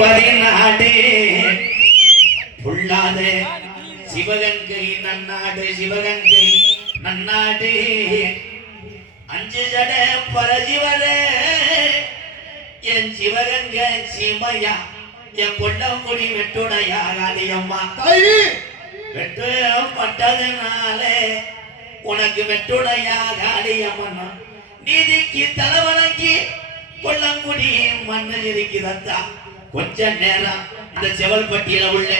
பதினாடு. புல்லாத சிவகங்கை நன்னாடு சிவகங்கை நன்னாடு. அஞ்சு ஜட பரஜிவர என் சிவகங்கை சீமையா என் கொண்டங்குடி வெட்டுடையா காளியம்மா வெட்டு பட்டதுனாலே உனக்கு வெட்டுடையா காளியம்மன் நீதிக்கு தலைவணங்கி கொல்லங்குடி மண்ணு இருக்கிறதா? கொஞ்ச நேரம் இந்த செவல்பட்டியில உள்ள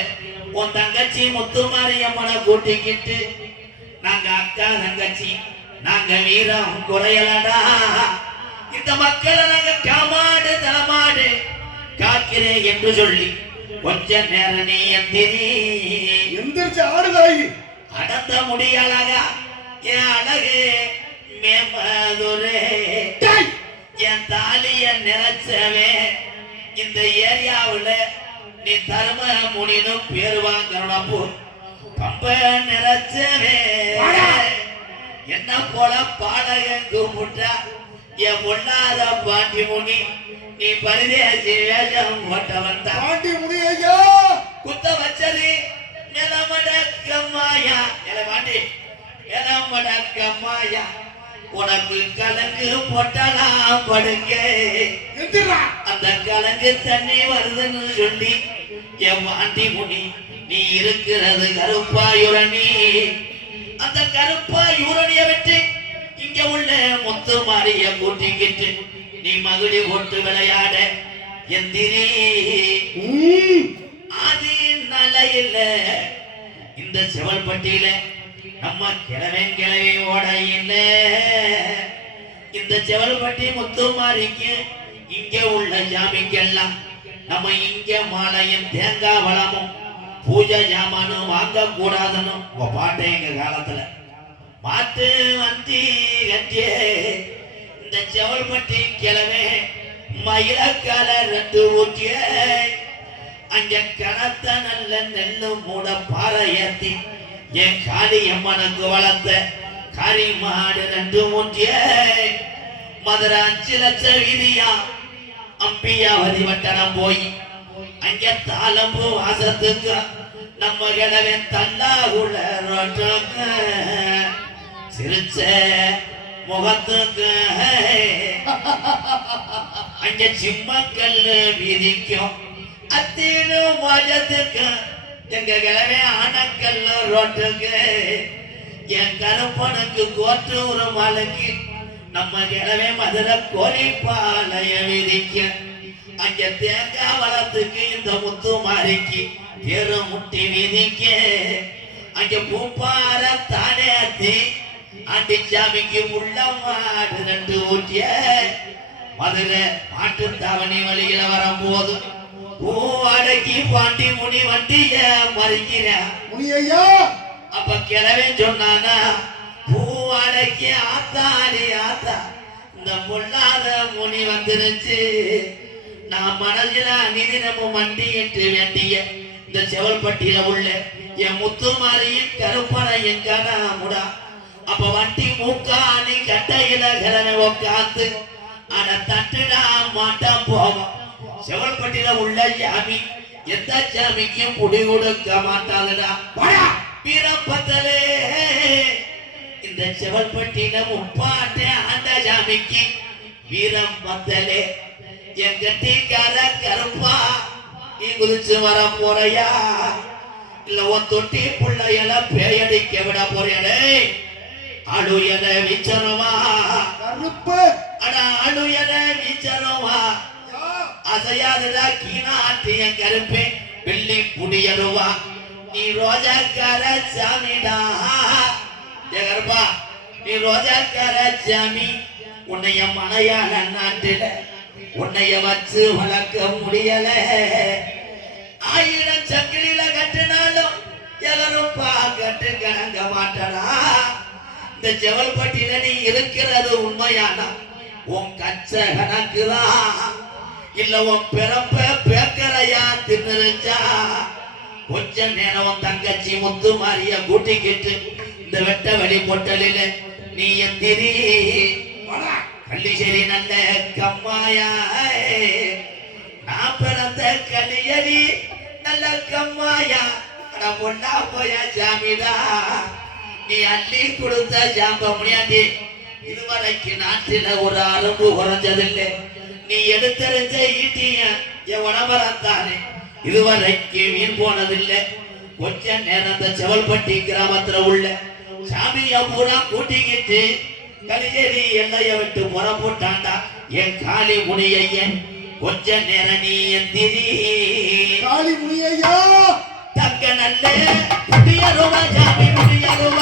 உன் தங்கச்சி முத்துமாரியம்மனை கூட்டிக்கிட்டு நாங்க அக்கா தங்கச்சி நாங்க வீரம் குறையலடா. இந்த மக்களை நாங்க காமாடு தலமாடு காக்கிறேன் என்று சொல்லி கொஞ்ச நேரம் நீ எந்திரி. எந்திரிச்சு ஆடு தாயி அடந்த முடியலகா என் அழகு மேம்பதுரே. தாய் என் தாலிய நிறைச்சவே இந்த ஏரியாவுல நீ தர்ம முனினும் பேர் வாங்கறப்போ பம்ப நிறைச்சவே. என்ன போல பாடகன் கும்பிட்டா என் பொண்ணாத பாண்டி முனி நீ பரிதேசி வேஷம் போட்டவன் பாண்டி முடியா குத்த வச்சது நிலமடக்கம்மாயா. நில பாண்டி நிலமடக்கம்மாயா. உனக்கு கலங்கு பொட்டலாம் படுங்க. அந்த கலங்கு தண்ணி வருதுன்னு சொல்லி என் பாண்டி முனி நீ இருக்கிறது கருப்பாயுரணி. அந்த கருப்பாயுரணிய விட்டு இங்க உள்ள முத்து மாறிய கூட்டிக்கிட்டு நீ மகிழி போட்டு விளையாட எந்திரி. அது நிலையில இந்த செவல்பட்டியில நம்ம கிழவன் கிழவி ஓடையில இந்த செவல்பட்டி முத்துமாரிக்கு இங்கே உள்ள ஜாமிக்கெல்லாம் நம்ம இங்கே மாலையும் தேங்காய் வளமும் பூஜை ஜாமானும் வாங்க கூடாதுன்னு உங்க பாட்டை எங்க காலத்துல. மாட்டு வந்தி கட்டியே இந்த செவல்பட்டி கிழவே மயிலக்கால ரெண்டு ஊட்டியே அங்க கணத்த நல்ல நெல்லு மூட பாறை ஏத்தி என் காளி அம்மனுக்கு வளர்த்த காரி மாடு ரெண்டு மூன்றிய மதுரை அஞ்சு லட்சம் வீதியா அம்பியாவதி வட்டணம் போய் அங்கே தாளம்பு வாசத்துக்கு நம்ம கிழவன் தள்ளா உள்ள சிரிச்ச முகத்துக்கு. அங்க சிம்மக்கல்லு விதிக்கும். அத்தீனு மஜத்துக்கு. எங்க கிழவே ஆனக்கல்லு ரோட்டுக்கு. என் கருப்பனுக்கு கோட்டூர் மலைக்கு நம்ம கிழமை மதுரை கோரிப்பாளைய வீதிக்க அங்க தேங்காய் வளத்துக்கு இந்த முத்து மாறிக்கு தெரு முட்டி வீதிக்க. அங்க பூப்பார தானேத்தி ஆண்டிச்சாமிக்கு உள்ள மாடு ரெண்டு ஊட்டிய. மதுரை மாட்டு தாவணி வழியில வரும்போது பூ அடக்கி பாண்டி முனி வண்டிய மறிக்கிற. முனியா அப்ப கிழவே சொன்னானா அடக்கி ஆத்தாடி ஆத்தா. இந்த பொல்லாத முனி வந்துருச்சு. நான் மனதில அனிதினமும் வண்டியிட்டு வேண்டிய இந்த செவல்பட்டியில உள்ள என் முத்துமாரியின் கருப்பனையும் கனாமுடா அப்ப வண்டி மூக்காணி கட்டையில கிழமை உக்காந்து அட தட்டுடா மாட்டான் போவோம் செவல்பட்டியில உள்ள ஜாமி எந்த ஜாமிக்கும் குடி கொடுக்க மாட்டாதுடா வாடா வீரப்பத்தலே இந்த செவல்பட்டியில முப்பாட்டே ஆண்ட ஜாமிக்கு வீரம் பத்தலே எங்க டீக்கார கருப்பா நீ குதிச்சு வர போறையா? இல்ல உன் தொட்டி புள்ளையல பேயடிக்க விட போறியடே அழுயல விச்சரவா கருப்பு. அட அழுயல விச்சரவா யா. அசையாதுடா கீழாட்டிய கருப்பே வெள்ளி புடியருவா. நீ ரோஜாக்கார சாமிடா. கருப்பா நீ ரோஜாக்கார சாமி உன்னைய மலையாள நாட்டில உன்னைய வச்சு வளர்க்க முடியல. ஆயிரம் சங்கிலில கட்டினாலும் எலருப்பா கட்டு கணங்க மாட்டடா. இந்த ஜெவல்பட்டியில நீ இருக்கிறது உண்மையானா உன் கச்ச கணக்குதான் இல்ல உன் பிறப்ப பேக்கரையா தின்னுச்சா கொஞ்ச நேரம் உன் தங்கச்சி முத்து மாறிய கூட்டிக்கிட்டு இந்த வெட்ட வழி பொட்டலில நீ எந்திரி கள்ளிசேரி நல்ல கம்மாயா நான் பிறந்த கலியடி நல்ல கம்மாயா. ஒன்னா பொண்ணா போயா ஜாமிடா. நீ அள்ளி கொடுத்த ஜாம்ப முடியாண்டி இதுவரைக்கு நாட்டில ஒரு அரும்பு குறைஞ்சதில்லை. நீ எடுத்தறிஞ்ச ஈட்டிய என் உணவரத்தானே இதுவரைக்கு மீன் போனதில்லை. கொஞ்ச நேரம் அந்த செவல்பட்டி கிராமத்துல உள்ள சாமிய பூரா கூட்டிக்கிட்டு கலிஜேரி எல்லைய விட்டு முறை போட்டாண்டா என் காளி முனியையன் கொஞ்ச நேரம் நீ எந்திரி காளி முனியையா? தங்க நல்ல முடியருவா ஜாமி முடியருவா